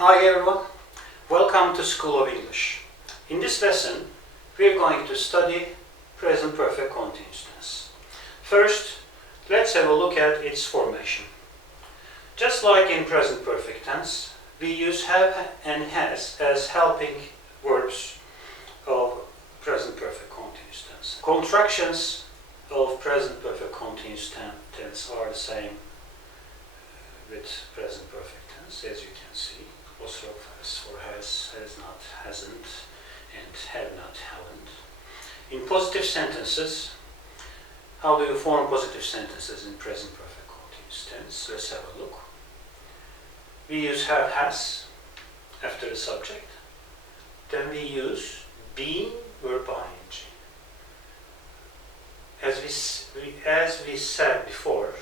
Hi everyone, welcome to School of English. In this lesson, we are going to study present perfect continuous tense. First, let's have a look at its formation. Just like in present perfect tense, we use have and has as helping verbs of present perfect continuous tense. Contractions of present perfect continuous tense are the same with present perfect tense, as you can see. Also for has not, hasn't, and have not, haven't. In positive sentences, how do you form positive sentences in present perfect continuous tense? Let's have a look. We use have, has after the subject. Then we use being verb ing. As we said before,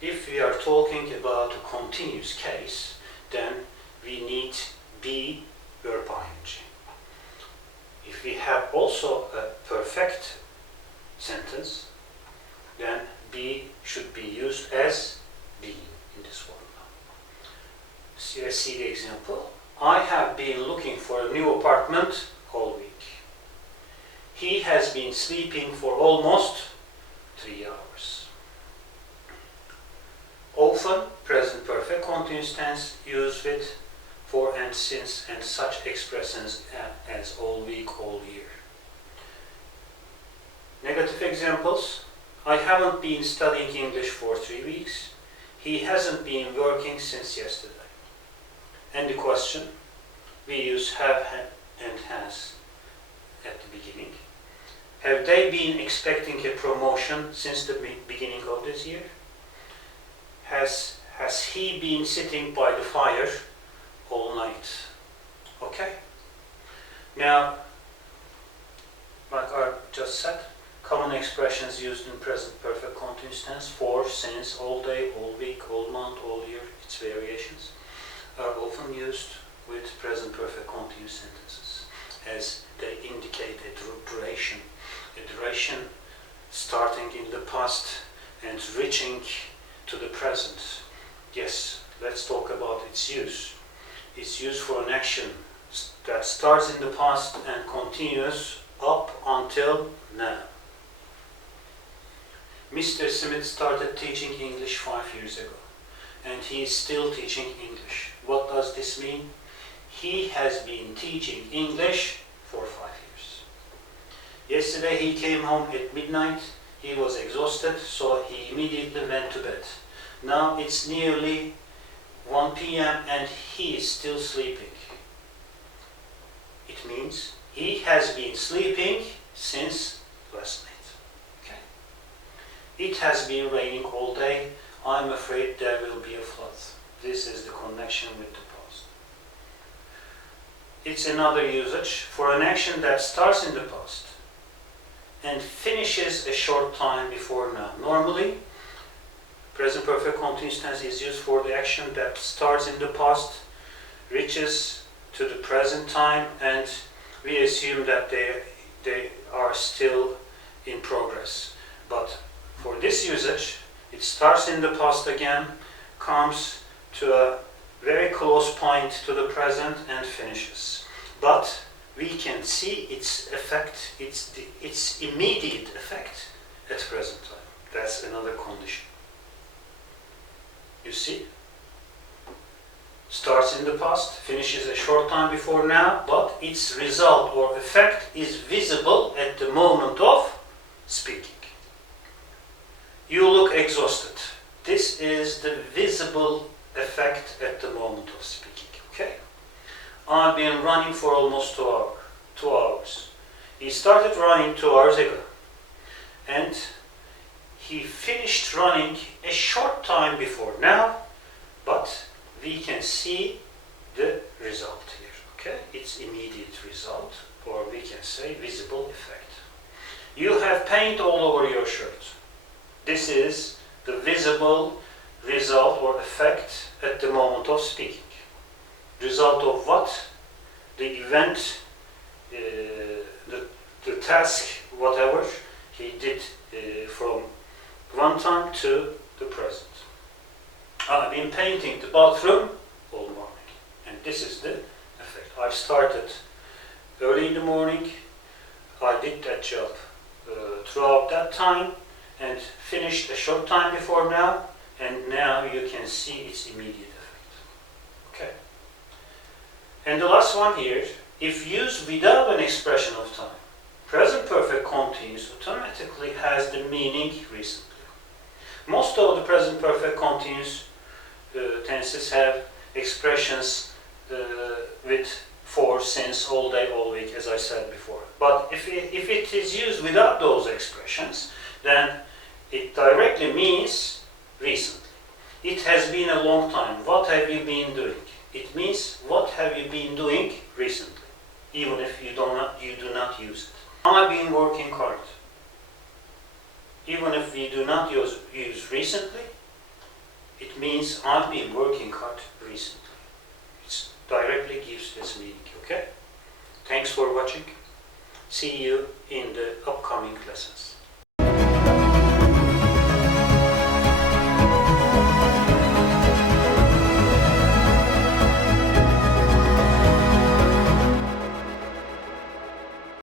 if we are talking about a continuous case, then we need be verb ing. If we have also a perfect sentence, then be should be used as being in this formula. So let's see the example. I have been looking for a new apartment all week. He has been sleeping for almost 3 hours. Often, present perfect continuous tense used with for and since and such expressions as all week, all year. Negative examples. I haven't been studying English for 3 weeks. He hasn't been working since yesterday. And the question, we use have and has at the beginning. Have they been expecting a promotion since the beginning of this year? Has he been sitting by the fire all night? Okay. Now, like I just said, common expressions used in present perfect continuous tense, for, since, all day, all week, all month, all year, its variations, are often used with present perfect continuous sentences, as they indicate a duration starting in the past and reaching to the present. Yes, let's talk about its use. It's used for an action that starts in the past and continues up until now. Mr. Smith started teaching English 5 years ago, and he is still teaching English. What does this mean? He has been teaching English for 5 years. Yesterday he came home at midnight. He was exhausted, so he immediately went to bed. Now it's nearly 1 p.m. and he is still sleeping. It means he has been sleeping since last night. Okay? It has been raining all day. I'm afraid there will be a flood. This is the connection with the past. It's another usage for an action that starts in the past and finishes a short time before now. Normally, present perfect continuous tense is used for the action that starts in the past, reaches to the present time, and we assume that they are still in progress. But for this usage, it starts in the past again, comes to a very close point to the present and finishes. But we can see its effect, its immediate effect at present time. That's another condition. You see? Starts in the past, finishes a short time before now, but its result or effect is visible at the moment of speaking. You look exhausted. This is the visible effect at the moment of speaking. Okay? I've been running for almost 2 hours. He started running 2 hours ago. And he finished running a short time before now, but we can see the result here. Okay? It's immediate result, or we can say visible effect. You have paint all over your shirt. This is the visible result or effect at the moment of speaking. Result of what? The event, the task, whatever he did from one time to the present. I've been painting the bathroom all morning, and this is the effect. I started early in the morning, I did that job throughout that time and finished a short time before now, and now you can see its immediate effect. Okay. And the last one here, if used without an expression of time, present perfect continuous automatically has the meaning recently. Most of the present perfect continuous tenses have expressions with for, since, all day, all week, as I said before. But if it is used without those expressions, then it directly means recently. It has been a long time. What have you been doing? It means what have you been doing recently, even if you do not use it. I've been working hard. Even if we do not use recently, it means I've been working hard recently. It directly gives this meaning, okay? Thanks for watching. See you in the upcoming lessons.